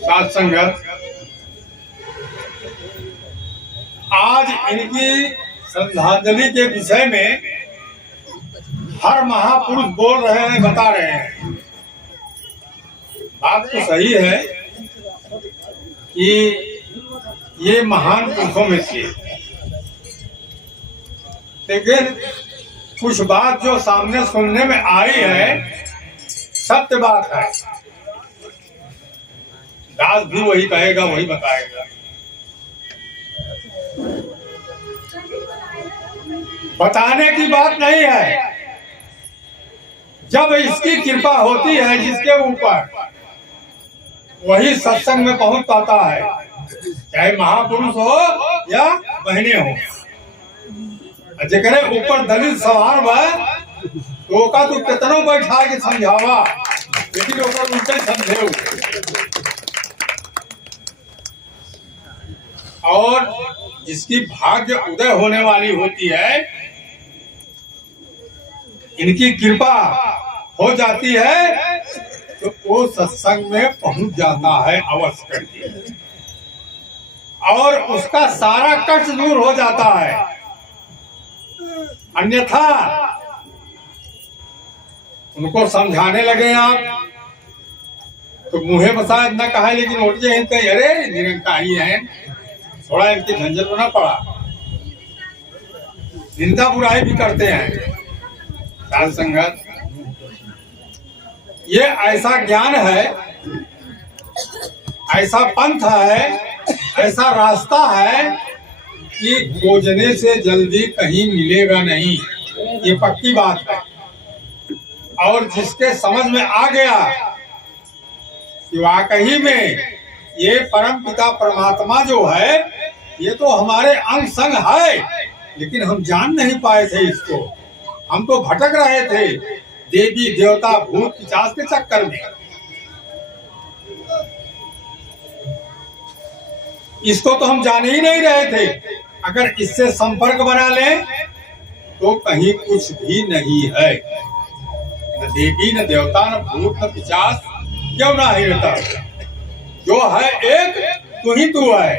साथ संगत, आज इनकी श्रद्धांजलि के विषय में हर महापुरुष बोल रहे हैं, बता रहे हैं। बात तो सही है कि ये महान पुरुषों में थे, लेकिन कुछ बात जो सामने सुनने में आई है सत्य बात है। दास भी वही कहेगा, वही बताएगा। बताने की बात नहीं है। जब इसकी कृपा होती है जिसके ऊपर, वही सत्संग में पहुंच पाता है, चाहे महापुरुष हो या बहने हो। जेकरे ऊपर दलित सवार बा तो का तू कितनों बैठा के समझावा, लेकिन ऊपर उल्टे समझे। और जिसकी भाग्य उदय होने वाली होती है, इनकी कृपा हो जाती है तो वो सत्संग में पहुंच जाता है अवश्य करके, और उसका सारा कष्ट दूर हो जाता है। अन्यथा उनको समझाने लगे आप तो मुहे बसा इतना कहा, लेकिन उठ जाए इनका, अरे निरंकारी है, थोड़ा इनके झंझट में ना पड़ा। निंदा बुराई भी करते हैं। साध संगत, ये ऐसा ज्ञान है, ऐसा पंथ है, ऐसा रास्ता है कि खोजने से जल्दी कहीं मिलेगा नहीं, ये पक्की बात है। और जिसके समझ में आ गया कि वाकई में ये परम पिता परमात्मा जो है ये तो हमारे अंग संग है, लेकिन हम जान नहीं पाए थे इसको। हम तो भटक रहे थे देवी देवता भूत पिशाच के चक्कर में। इसको तो हम जान ही नहीं रहे थे। अगर इससे संपर्क बना लें तो कहीं कुछ भी नहीं है, न देवी न देवता न भूत न पिशाच, क्यों ना ही रहता। जो है एक, तू ही तू है।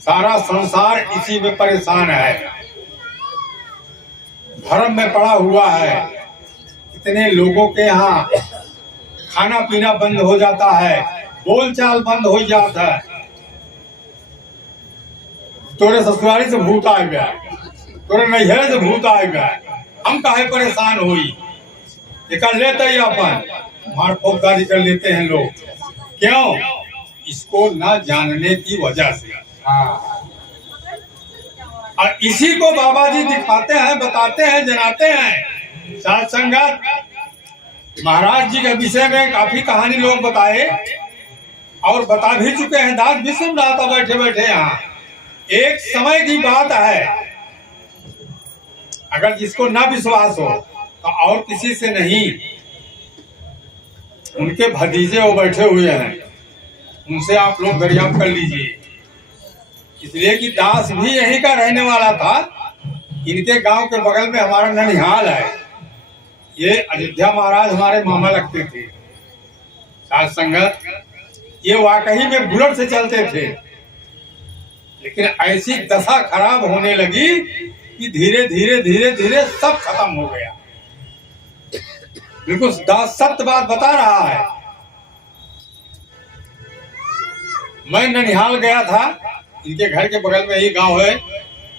सारा संसार इसी में परेशान है, भ्रम में पड़ा हुआ है। इतने लोगों के यहाँ खाना पीना बंद हो जाता है, बोलचाल बंद हो जाता है। तोरे ससुराली से भूत आ गया, तोरे नैहरे से भूत आ गया, हम काहे परेशान हुई। निकल लेते ही अपन मार फोकदारी कर लेते हैं लोग। क्यों? इसको न जानने की वजह से। और इसी को बाबा जी दिखाते हैं, बताते हैं, जनाते हैं। साथ संगत, महाराज जी के विषय में काफी कहानी लोग बताए और बता भी चुके हैं। दास भी सुन रहा था बैठे बैठे यहाँ। एक समय की बात है, अगर जिसको ना विश्वास हो तो और किसी से नहीं, उनके भतीजे वो बैठे हुए हैं, उनसे आप लोग दरियाफ्त कर लीजिए। इसलिए कि दास भी यहीं का रहने वाला था। इनके गांव के बगल में हमारा ननिहाल है। ये अयोध्या महाराज हमारे मामा लगते थे। साथ संगत, ये वाकई में बुलेट से चलते थे, लेकिन ऐसी दशा खराब होने लगी कि धीरे धीरे धीरे धीरे सब खत्म हो गया। बिल्कुल दास सत्य बात बता रहा है। मैं ननिहाल गया था, इनके घर के बगल में ही गांव है।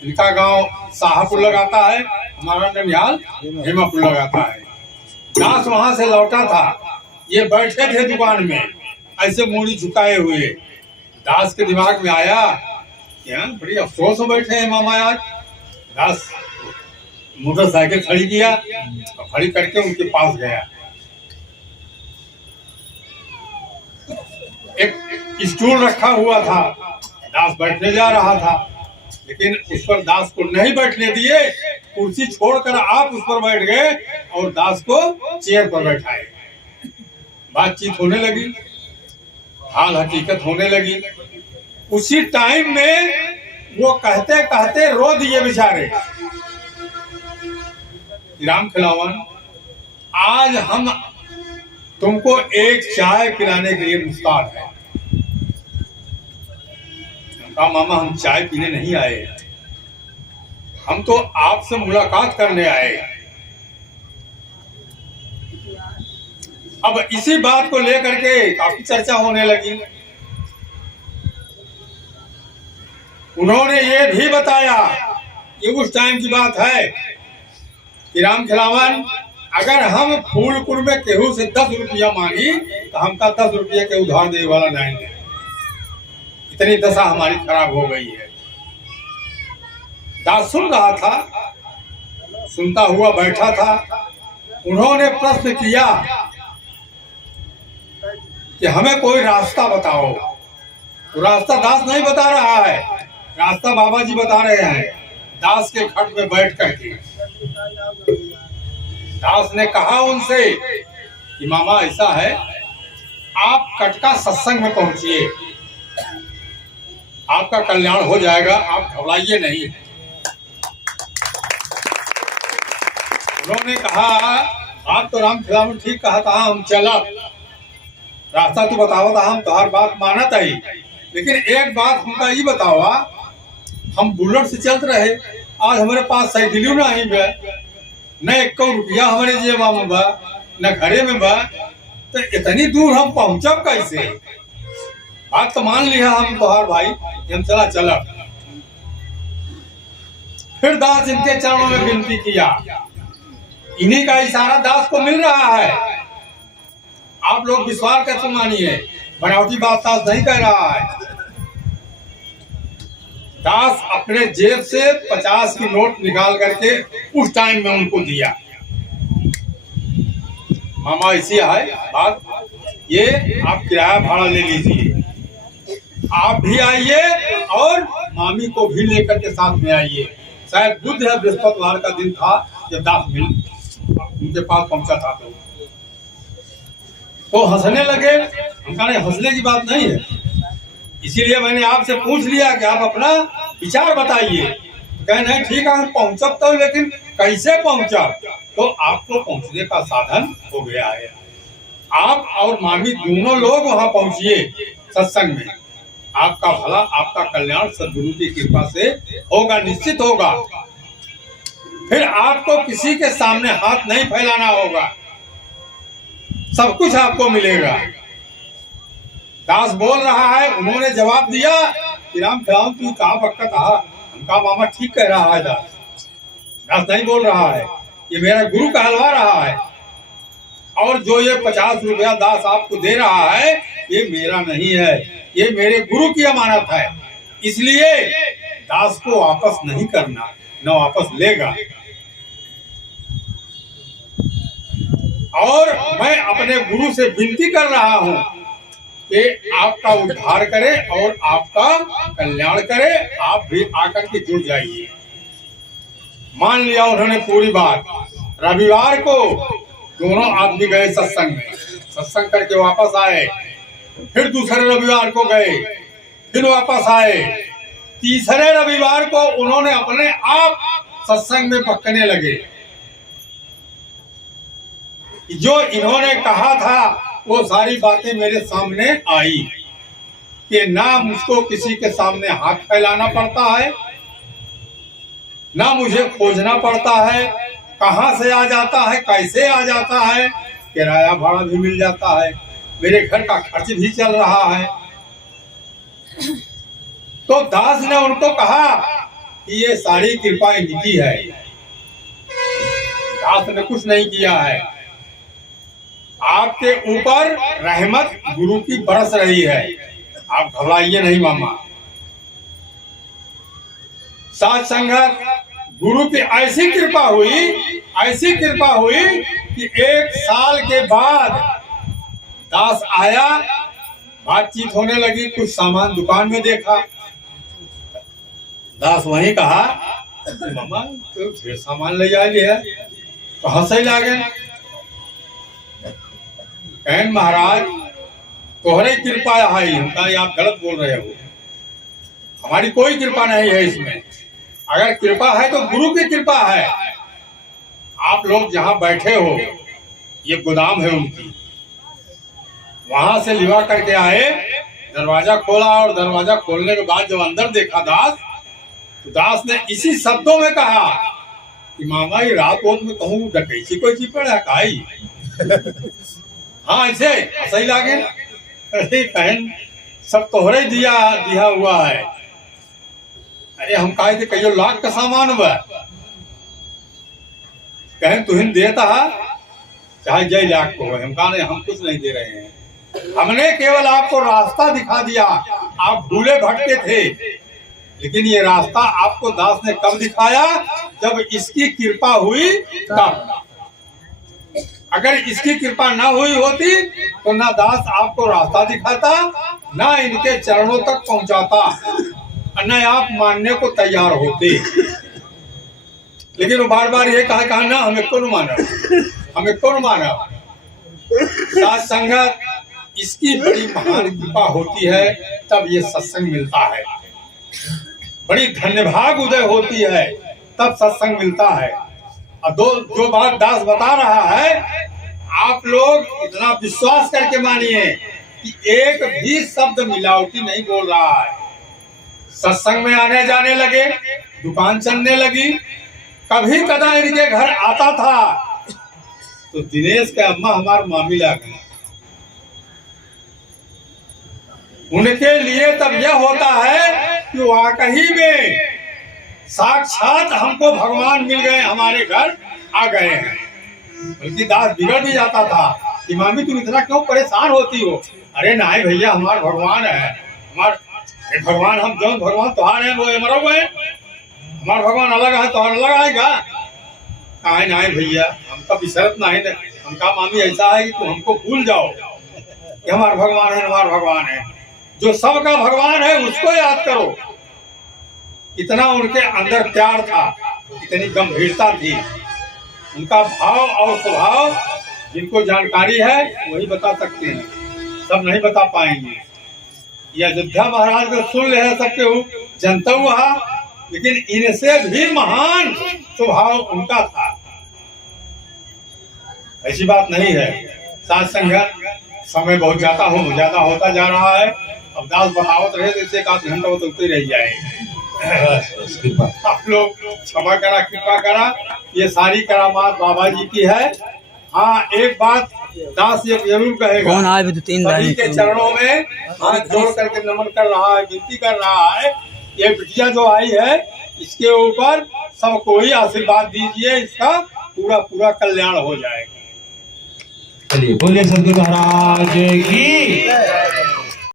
इनका गांव शाहपुर लगाता है, हमारा ननिहाल हेमापुर लगाता है। दास वहां से लौटा था, ये बैठे थे दुकान में ऐसे मूड़ी झुकाए हुए। दास के दिमाग में आया, क्या बड़ी अफसोस हो बैठे हैं मामा आज। दास मोटरसाइकिल खड़ी किया और खड़ी करके उनके पास गया। एक स्टूल रखा हुआ था, दास बैठने जा रहा था, लेकिन उस पर दास को नहीं बैठने दिए। कुर्सी छोड़कर आप उस पर बैठ गए और दास को चेयर पर बैठाए। बातचीत होने लगी, हाल हकीकत होने लगी। उसी टाइम में वो कहते कहते रो दिए बेचारे। राम खिलावन, आज हम तुमको एक चाय पिलाने के लिए मुस्ताद है। कहा मामा हम चाय पीने नहीं आए, हम तो आपसे मुलाकात करने आए। अब इसी बात को लेकर के काफी चर्चा होने लगी। उन्होंने ये भी बताया, ये उस टाइम की बात है कि राम खिलावन अगर हम फूलपुर में केहू से 10 रुपया मांगी तो हमका 10 रुपया के उधार दे वाला नहीं है। इतनी दशा हमारी खराब हो गई है। दास सुन रहा था, सुनता हुआ बैठा था। उन्होंने प्रश्न किया कि हमें कोई रास्ता बताओ। तो रास्ता दास नहीं बता रहा है, रास्ता बाबा जी बता रहे हैं दास के खट में बैठ करके। दास ने कहा उनसे कि मामा ऐसा है, आप कटका सत्संग में पहुंचिए, आपका कल्याण हो जाएगा, आप घबराइए नहीं। उन्होंने कहा आप तो राम खिलावन ठीक कहा था, हम चला, रास्ता तो बताओ था, हम तुम्हारी बात माना था ही, लेकिन एक बात हमका ये बताओ, हम बुलेट से चलते रहे, आज हमारे पास साइकिल नहीं बा, न 1 रुपया हमारे जेबा में बा, न घरे में बा, तो इतनी दूर हम पहुंचब कैसे? बात तो मान लिया हम तोहार भाई, हम चला। फिर दास इनके चरणों में विनती किया। इन्हीं का इशारा दास को मिल रहा है। आप लोग विश्वास कैसे मानिए, बनावटी बात दास नहीं कह रहा है। दास अपने जेब से 50 की नोट निकाल करके उस टाइम में उनको दिया। मामा ऐसी है बात, ये आप किराया भाड़ा ले लीजिए, आप भी आइए और मामी को भी लेकर के साथ में आइए। शायद बुध या बृहस्पतिवार का दिन था जब दास उनके पास पहुंचा था। तो हंसने लगे। हम कहा हंसने की बात नहीं है, इसीलिए मैंने आपसे पूछ लिया कि आप अपना विचार बताइए। कहे नहीं ठीक है, हम पहुंचब तो, लेकिन कैसे पहुंचब? तो आपको पहुंचने का साधन हो गया है, आप और मामी दोनों लोग वहां पहुंचिए सत्संग में। आपका भला, आपका कल्याण सद्गुरु की कृपा से होगा, निश्चित होगा। फिर आपको किसी के सामने हाथ नहीं फैलाना होगा, सब कुछ आपको मिलेगा। दास बोल रहा है, उन्होंने जवाब दिया कि राम खिलावन तू कहा पक्का कहा, हमका मामा ठीक कह रहा है। दास नहीं बोल रहा है, ये मेरा गुरु कहलवा रहा है, और जो ये 50 रुपया दास आपको दे रहा है ये मेरा नहीं है, ये मेरे गुरु की अमानत है, इसलिए दास को वापस नहीं करना, न वापस लेगा। और मैं अपने गुरु से विनती कर रहा हूं कि आपका उद्धार करे और आपका कल्याण करे, आप भी आकर के जुड़ जाइए। मान लिया उन्होंने पूरी बात। रविवार को दोनों आदमी गए सत्संग में, सत्संग करके वापस आए। फिर दूसरे रविवार को गए, फिर वापस आए। तीसरे रविवार को उन्होंने अपने आप सत्संग में पकने लगे। जो इन्होंने कहा था वो सारी बातें मेरे सामने आई कि ना मुझको किसी के सामने हाथ फैलाना पड़ता है, ना मुझे खोजना पड़ता है, कहां से आ जाता है, कैसे आ जाता है, किराया भाड़ा भी मिल जाता है, मेरे घर का खर्च भी चल रहा है। तो दास ने उनको कहा कि ये सारी कृपा इनकी है, दास ने कुछ नहीं किया है। आपके ऊपर रहमत गुरु की बरस रही है, आप घबराइए नहीं मामा। साथ संगत गुरु की ऐसी कृपा हुई कि 1 साल के बाद दास आया, बातचीत होने लगी, कुछ सामान दुकान में देखा। दास वहीं कहा मामा तो ढेर सामान ले आ लिया, तो हंसे लागे। कहन महाराज तोहरे कृपा है, हमका आप गलत बोल रहे हो, हमारी कोई कृपा नहीं है इसमें। अगर कृपा है तो गुरु की कृपा है। आप लोग जहां बैठे हो ये गोदाम है उनकी, वहां से लिवा करके आए, दरवाजा खोला और दरवाजा खोलने के बाद जब अंदर देखा दास, तो दास ने इसी शब्दों में कहा कि मामा ये रात वोत में कहूँ डकैती कोई चीज पड़ा काई। हाँ ऐसे सही लागे। अरे कहन सब तोहरे दिया दिया हुआ है। अरे हम कहे थे कहियो लाख का सामान हुआ, कहन तुहिन देता है चाहे जय लाख को हो। हम कहा नहीं, हम कुछ नहीं दे रहे हैं, हमने केवल आपको रास्ता दिखा दिया। आप भूले भटके थे, लेकिन ये रास्ता आपको दास ने कब दिखाया? जब इसकी कृपा हुई तब। अगर इसकी कृपा ना हुई होती तो ना दास आपको रास्ता दिखाता, ना इनके चरणों तक पहुंचाता, और न आप मानने को तैयार होते। लेकिन वो बार बार ये कहा ना हमें कौन माना, हमें कौन माना। साथ संगत इसकी बड़ी महान कृपा होती है, तब ये सत्संग मिलता है। बड़ी धन्यभाग उदय होती है, तब सत्संग मिलता है। और जो बात दास बता रहा है, आप लोग इतना विश्वास करके मानिए कि एक भी शब्द मिलावटी नहीं बोल रहा है। सत्संग में आने जाने लगे, दुकान चलने लगी, कभी कदा इनके घर आता था तो दिनेश के अम्मा हमारे मामी ला गए। उनके लिए तब यह होता है कि वाकई में साक्षात हमको भगवान मिल गए, हमारे घर आ गए हैं। बल्कि दास बिगड़ भी जाता था कि मामी तुम इतना क्यों परेशान होती हो। अरे नहीं भैया, हमारे भगवान है, हमारे भगवान, हम जो भगवान तुहार है वो मरो गए, हमारा भगवान अलग है तो अलग आएगा। कहा नहीं भैया, हमका विसरत नहीं, हमका मामी ऐसा है कि तुम हमको भूल जाओ कि हमारा भगवान है, हमारा भगवान है। जो सबका भगवान है उसको याद करो। इतना उनके अंदर प्यार था, इतनी गंभीरता थी। उनका भाव और स्वभाव जिनको जानकारी है वही बता सकते हैं, सब नहीं बता पाएंगे। ये अयोध्या महाराज को सुन ले सकते हो, जनता हुआ, लेकिन इनसे भी महान स्वभाव उनका था। ऐसी बात नहीं है। साथ संगत समय बहुत ज्यादा होता जा रहा है। अब दास बनावत रहे तो एक आध घंटा होते रह जाए। आप लोग क्षमा करा, कृपा करा, ये सारी करामात बाबा जी की है। हाँ, एक बात दास ये जरूर कहेगा, सभी के चरणों में हाथ जोड़ करके नमन कर रहा है, विनती कर रहा है। ये बिटिया जो आई है इसके ऊपर सबको ही आशीर्वाद दीजिए, इसका पूरा कल्याण हो जाएगा। चलिए बोलिए सदगुरु महाराज की।